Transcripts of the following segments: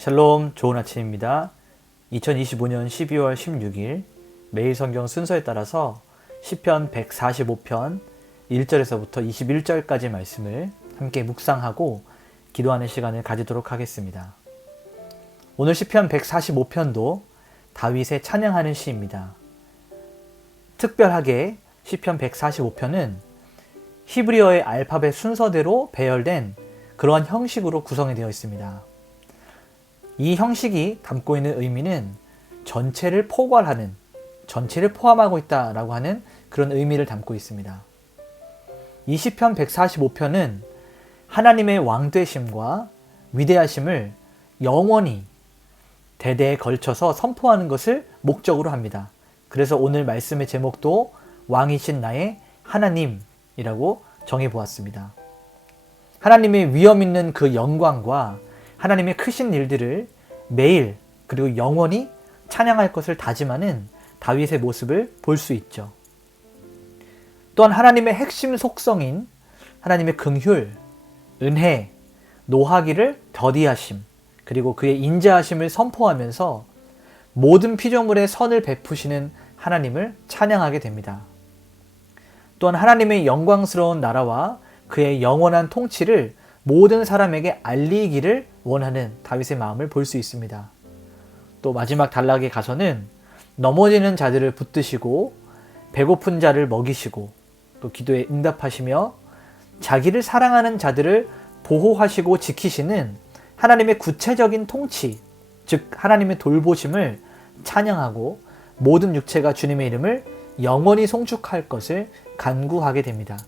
샬롬, 좋은 아침입니다. 2025년 12월 16일 매일 성경 순서에 따라서 시편 145편 1절에서부터 21절까지 말씀을 함께 묵상하고 기도하는 시간을 가지도록 하겠습니다. 오늘 시편 145편도 다윗의 찬양하는 시입니다. 특별하게 시편 145편은 히브리어의 알파벳 순서대로 배열된 그러한 형식으로 구성이 되어 있습니다. 이 형식이 담고 있는 의미는 전체를 포괄하는, 전체를 포함하고 있다라고 하는 그런 의미를 담고 있습니다. 이 시편 145편은 하나님의 왕되심과 위대하심을 영원히 대대에 걸쳐서 선포하는 것을 목적으로 합니다. 그래서 오늘 말씀의 제목도 왕이신 나의 하나님이라고 정해보았습니다. 하나님의 위엄 있는 그 영광과 하나님의 크신 일들을 매일 그리고 영원히 찬양할 것을 다짐하는 다윗의 모습을 볼 수 있죠. 또한 하나님의 핵심 속성인 하나님의 긍휼, 은혜, 노하기를 더디하심, 그리고 그의 인자하심을 선포하면서 모든 피조물의 선을 베푸시는 하나님을 찬양하게 됩니다. 또한 하나님의 영광스러운 나라와 그의 영원한 통치를 모든 사람에게 알리기를 원하는 다윗의 마음을 볼 수 있습니다. 또 마지막 단락에 가서는 넘어지는 자들을 붙드시고 배고픈 자를 먹이시고 또 기도에 응답하시며 자기를 사랑하는 자들을 보호하시고 지키시는 하나님의 구체적인 통치, 즉 하나님의 돌보심을 찬양하고 모든 육체가 주님의 이름을 영원히 송축할 것을 간구하게 됩니다.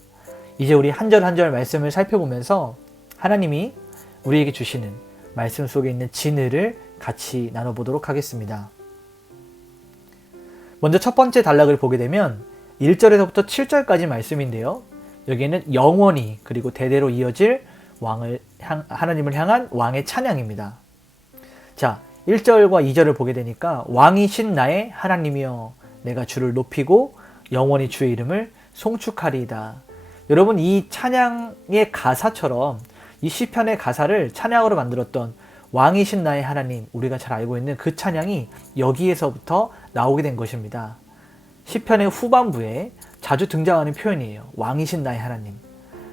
이제 우리 한 절 한 절 말씀을 살펴보면서 하나님이 우리에게 주시는 말씀 속에 있는 진리를 같이 나눠보도록 하겠습니다. 먼저 첫 번째 단락을 보게 되면 1절에서부터 7절까지 말씀인데요. 여기에는 영원히 그리고 대대로 이어질 하나님을 향한 왕의 찬양입니다. 자, 1절과 2절을 보게 되니까 왕이신 나의 하나님이여 내가 주를 높이고 영원히 주의 이름을 송축하리이다. 여러분, 이 찬양의 가사처럼 이 시편의 가사를 찬양으로 만들었던 왕이신 나의 하나님, 우리가 잘 알고 있는 그 찬양이 여기에서부터 나오게 된 것입니다. 시편의 후반부에 자주 등장하는 표현이에요. 왕이신 나의 하나님.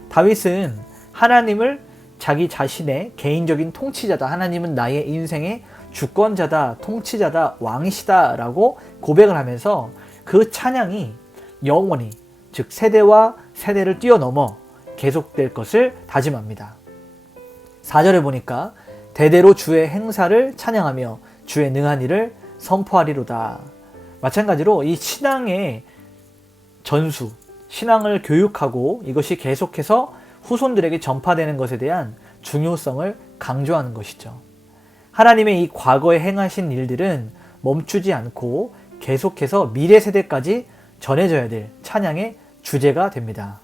다윗은 하나님을 자기 자신의 개인적인 통치자다, 하나님은 나의 인생의 주권자다, 통치자다, 왕이시다 라고 고백을 하면서 그 찬양이 영원히, 즉 세대와 세대를 뛰어넘어 계속될 것을 다짐합니다. 4절에 보니까 대대로 주의 행사를 찬양하며 주의 능한 일을 선포하리로다. 마찬가지로 이 신앙의 전수, 신앙을 교육하고 이것이 계속해서 후손들에게 전파되는 것에 대한 중요성을 강조하는 것이죠. 하나님의 이 과거에 행하신 일들은 멈추지 않고 계속해서 미래 세대까지 전해져야 될 찬양의 주제가 됩니다.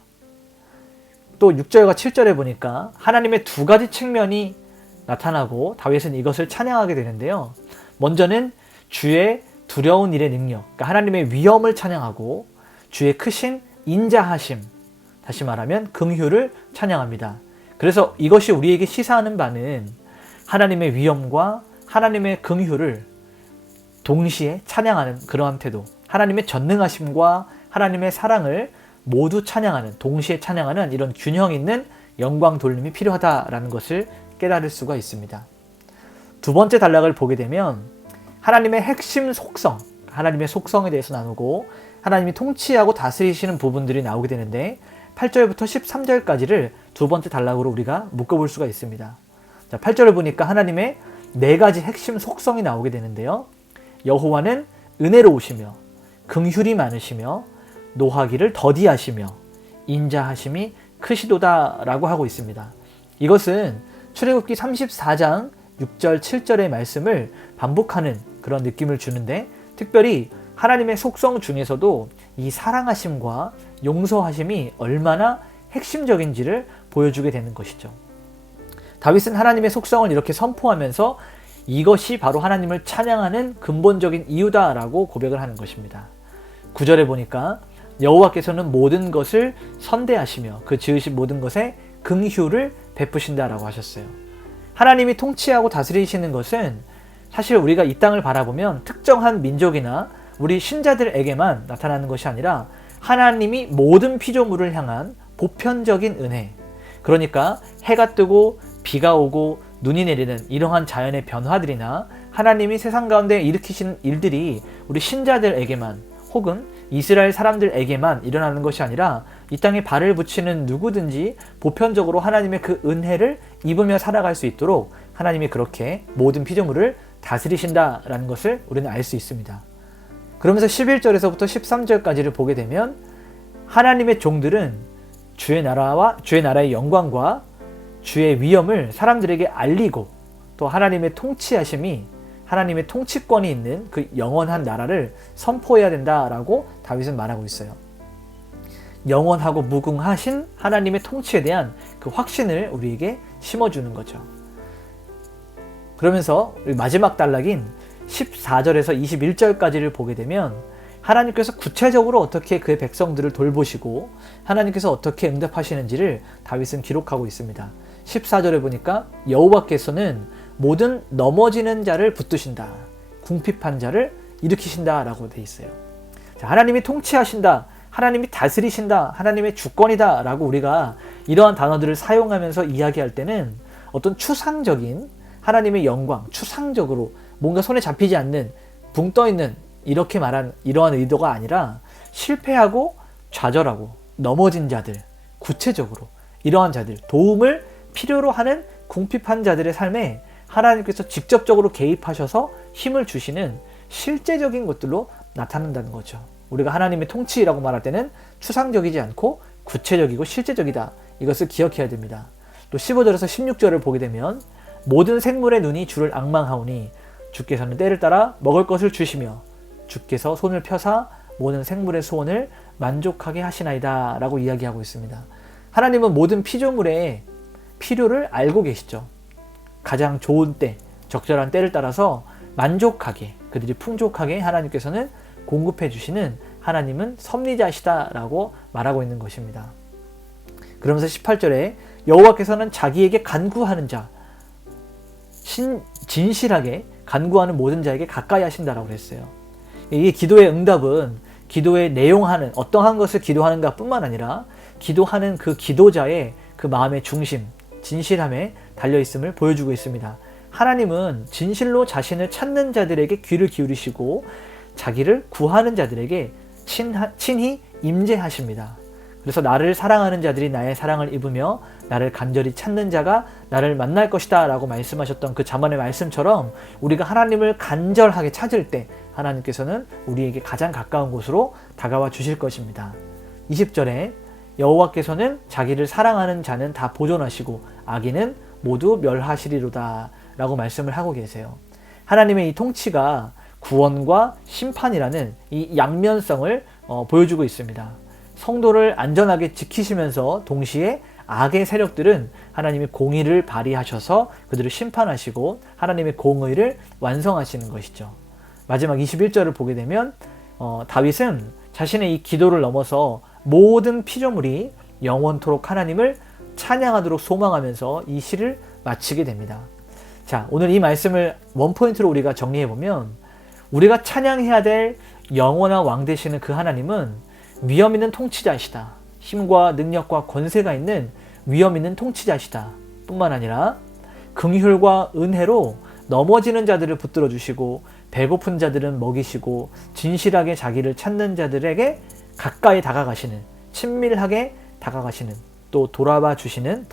또 6절과 7절에 보니까 하나님의 두 가지 측면이 나타나고 다윗은 이것을 찬양하게 되는데요. 먼저는 주의 두려운 일의 능력, 그러니까 하나님의 위엄을 찬양하고 주의 크신 인자하심, 다시 말하면 긍휼을 찬양합니다. 그래서 이것이 우리에게 시사하는 바는 하나님의 위엄과 하나님의 긍휼을 동시에 찬양하는 그러한 태도, 하나님의 전능하심과 하나님의 사랑을 모두 찬양하는, 동시에 찬양하는 이런 균형 있는 영광 돌림이 필요하다라는 것을 깨달을 수가 있습니다. 두 번째 단락을 보게 되면 하나님의 핵심 속성, 하나님의 속성에 대해서 나누고 하나님이 통치하고 다스리시는 부분들이 나오게 되는데 8절부터 13절까지를 두 번째 단락으로 우리가 묶어볼 수가 있습니다. 자, 8절을 보니까 하나님의 네 가지 핵심 속성이 나오게 되는데요. 여호와는 은혜로우시며 긍휼이 많으시며 노하기를 더디하시며 인자하심이 크시도다라고 하고 있습니다. 이것은 출애굽기 34장 6절 7절의 말씀을 반복하는 그런 느낌을 주는데, 특별히 하나님의 속성 중에서도 이 사랑하심과 용서하심이 얼마나 핵심적인지를 보여주게 되는 것이죠. 다윗은 하나님의 속성을 이렇게 선포하면서 이것이 바로 하나님을 찬양하는 근본적인 이유다라고 고백을 하는 것입니다. 9절에 보니까 여호와께서는 모든 것을 선대하시며 그 지으신 모든 것에 긍휼을 베푸신다라고 하셨어요. 하나님이 통치하고 다스리시는 것은 사실 우리가 이 땅을 바라보면 특정한 민족이나 우리 신자들에게만 나타나는 것이 아니라 하나님이 모든 피조물을 향한 보편적인 은혜, 그러니까 해가 뜨고 비가 오고 눈이 내리는 이러한 자연의 변화들이나 하나님이 세상 가운데 일으키신 일들이 우리 신자들에게만 혹은 이스라엘 사람들에게만 일어나는 것이 아니라 이 땅에 발을 붙이는 누구든지 보편적으로 하나님의 그 은혜를 입으며 살아갈 수 있도록 하나님이 그렇게 모든 피조물을 다스리신다라는 것을 우리는 알 수 있습니다. 그러면서 11절에서부터 13절까지를 보게 되면 하나님의 종들은 주의 나라의 영광과 주의 위엄을 사람들에게 알리고 또 하나님의 통치하심이 하나님의 통치권이 있는 그 영원한 나라를 선포해야 된다라고 다윗은 말하고 있어요. 영원하고 무궁하신 하나님의 통치에 대한 그 확신을 우리에게 심어주는 거죠. 그러면서 마지막 단락인 14절에서 21절까지를 보게 되면 하나님께서 구체적으로 어떻게 그의 백성들을 돌보시고 하나님께서 어떻게 응답하시는지를 다윗은 기록하고 있습니다. 14절에 보니까 여호와께서는 모든 넘어지는 자를 붙드신다. 궁핍한 자를 일으키신다 라고 되어 있어요. 자, 하나님이 통치하신다. 하나님이 다스리신다. 하나님의 주권이다 라고 우리가 이러한 단어들을 사용하면서 이야기할 때는 어떤 추상적인 하나님의 영광, 추상적으로 뭔가 손에 잡히지 않는 붕 떠있는 이렇게 말한 이러한 의도가 아니라 실패하고 좌절하고 넘어진 자들, 구체적으로 이러한 자들, 도움을 필요로 하는 궁핍한 자들의 삶에 하나님께서 직접적으로 개입하셔서 힘을 주시는 실제적인 것들로 나타난다는 거죠. 우리가 하나님의 통치라고 말할 때는 추상적이지 않고 구체적이고 실제적이다. 이것을 기억해야 됩니다. 또 15절에서 16절을 보게 되면 모든 생물의 눈이 주를 앙망하오니 주께서는 때를 따라 먹을 것을 주시며 주께서 손을 펴사 모든 생물의 소원을 만족하게 하시나이다 라고 이야기하고 있습니다. 하나님은 모든 피조물의 필요를 알고 계시죠. 가장 좋은 때, 적절한 때를 따라서 만족하게, 그들이 풍족하게 하나님께서는 공급해 주시는 하나님은 섭리자시다라고 말하고 있는 것입니다. 그러면서 18절에 여호와께서는 자기에게 간구하는 자, 진실하게 간구하는 모든 자에게 가까이 하신다라고 했어요. 이 기도의 응답은 기도의 내용하는 어떠한 것을 기도하는가 뿐만 아니라 기도하는 그 기도자의 그 마음의 중심, 진실함에 달려있음을 보여주고 있습니다. 하나님은 진실로 자신을 찾는 자들에게 귀를 기울이시고 자기를 구하는 자들에게 친히 임재하십니다. 그래서 나를 사랑하는 자들이 나의 사랑을 입으며 나를 간절히 찾는 자가 나를 만날 것이다 라고 말씀하셨던 그 잠언의 말씀처럼 우리가 하나님을 간절하게 찾을 때 하나님께서는 우리에게 가장 가까운 곳으로 다가와 주실 것입니다. 20절에 여호와께서는 자기를 사랑하는 자는 다 보존하시고 악인은 모두 멸하시리로다 라고 말씀을 하고 계세요. 하나님의 이 통치가 구원과 심판이라는 이 양면성을 보여주고 있습니다. 성도를 안전하게 지키시면서 동시에 악의 세력들은 하나님의 공의를 발휘하셔서 그들을 심판하시고 하나님의 공의를 완성하시는 것이죠. 마지막 21절을 보게 되면 다윗은 자신의 이 기도를 넘어서 모든 피조물이 영원토록 하나님을 찬양하도록 소망하면서 이 시를 마치게 됩니다. 자, 오늘 이 말씀을 원포인트로 우리가 정리해보면 우리가 찬양해야 될 영원한 왕 되시는 그 하나님은 위엄 있는 통치자이시다. 힘과 능력과 권세가 있는 위엄 있는 통치자이시다. 뿐만 아니라 긍휼과 은혜로 넘어지는 자들을 붙들어 주시고 배고픈 자들은 먹이시고 진실하게 자기를 찾는 자들에게 가까이 다가가시는, 친밀하게 다가가시는, 또 돌봐 주시는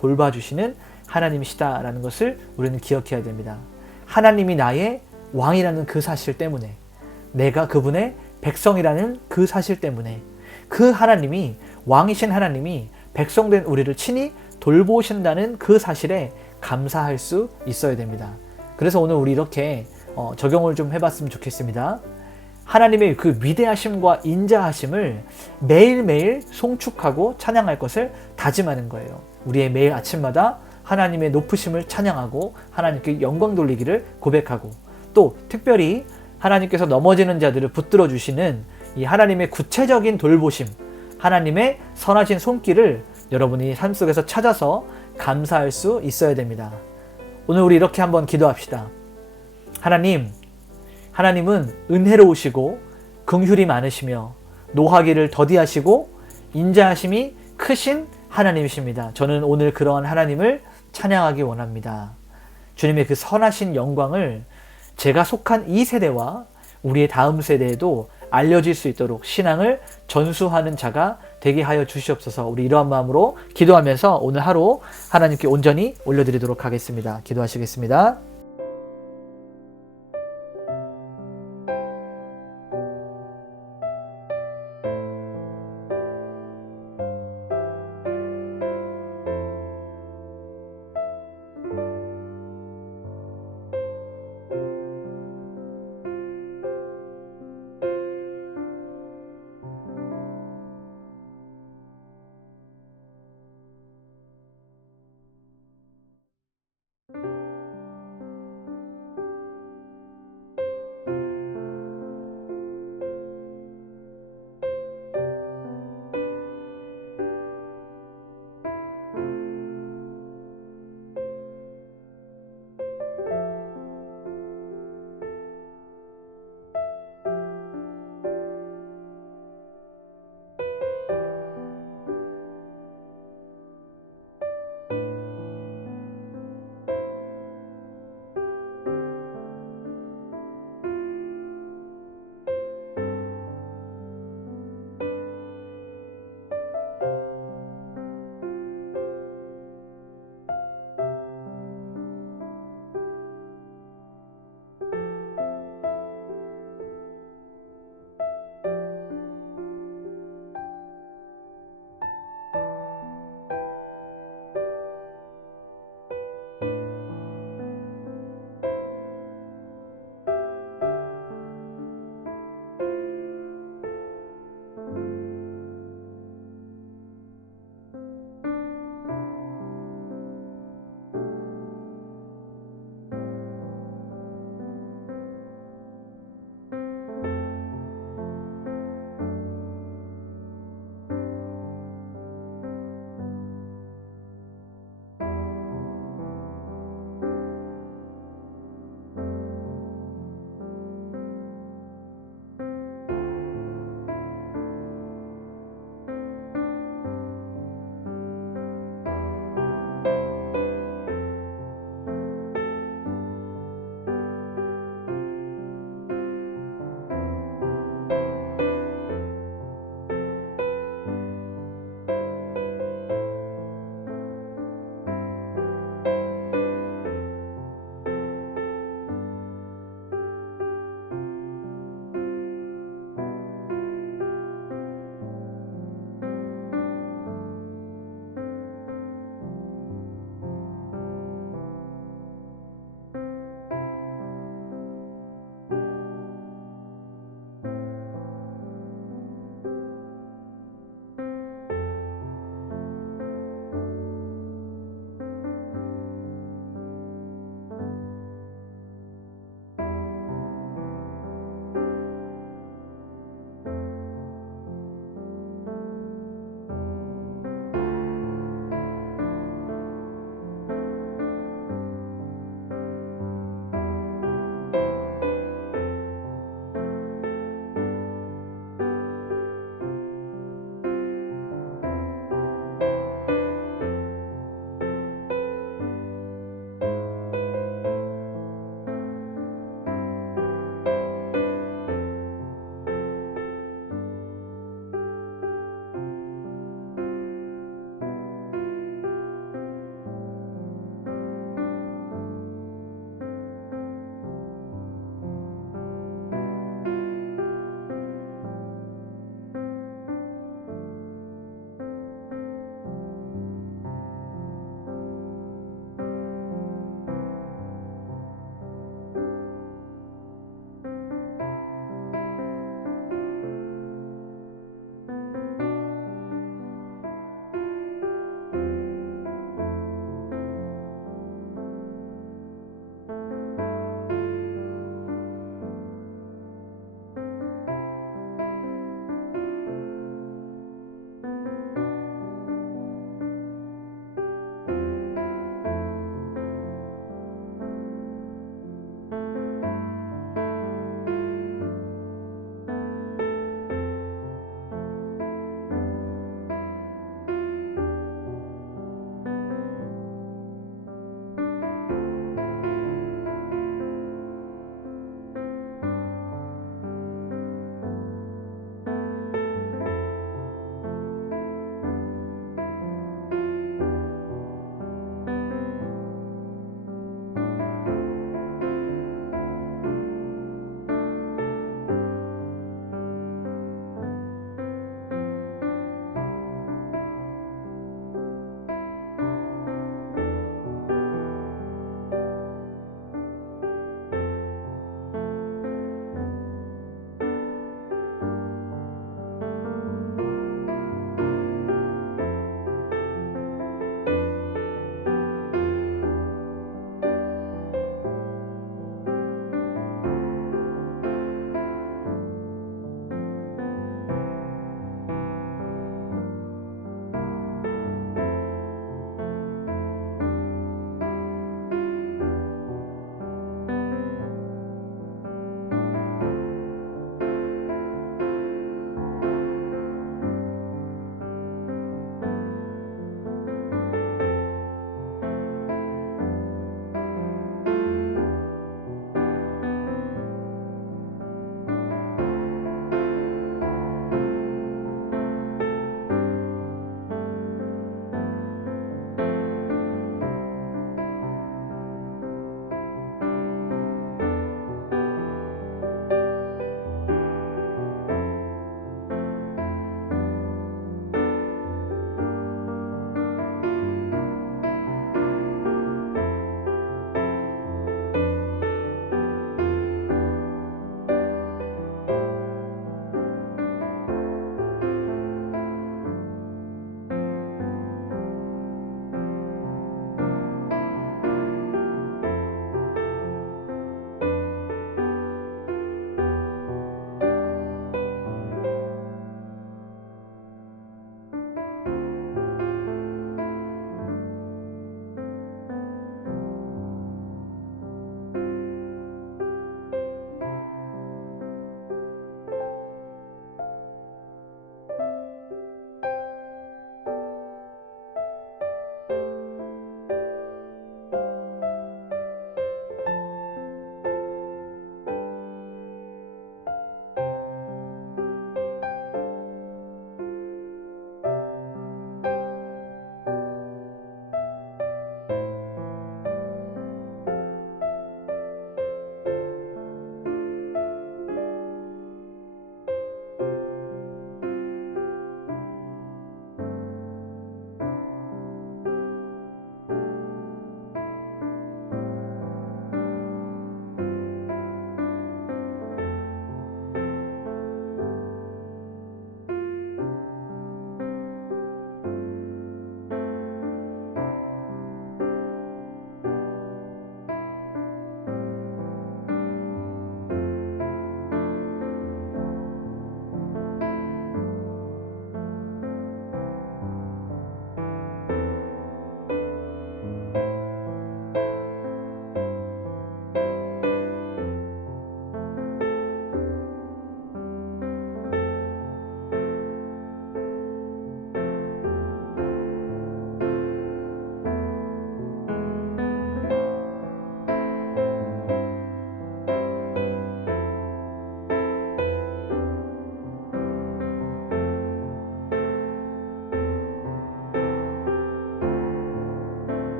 하나님이시다라는 것을 우리는 기억해야 됩니다. 하나님이 나의 왕이라는 그 사실 때문에, 내가 그분의 백성이라는 그 사실 때문에 그 하나님이, 왕이신 하나님이 백성된 우리를 친히 돌보신다는 그 사실에 감사할 수 있어야 됩니다. 그래서 오늘 우리 이렇게 적용을 좀 해봤으면 좋겠습니다. 하나님의 그 위대하심과 인자하심을 매일매일 송축하고 찬양할 것을 다짐하는 거예요. 우리의 매일 아침마다 하나님의 높으심을 찬양하고 하나님께 영광 돌리기를 고백하고, 또 특별히 하나님께서 넘어지는 자들을 붙들어 주시는 이 하나님의 구체적인 돌보심, 하나님의 선하신 손길을 여러분이 삶 속에서 찾아서 감사할 수 있어야 됩니다. 오늘 우리 이렇게 한번 기도합시다. 하나님은 은혜로우시고 긍휼이 많으시며 노하기를 더디하시고 인자하심이 크신 하나님이십니다. 저는 오늘 그러한 하나님을 찬양하기 원합니다. 주님의 그 선하신 영광을 제가 속한 이 세대와 우리의 다음 세대에도 알려질 수 있도록 신앙을 전수하는 자가 되게 하여 주시옵소서. 우리 이러한 마음으로 기도하면서 오늘 하루 하나님께 온전히 올려드리도록 하겠습니다. 기도하시겠습니다.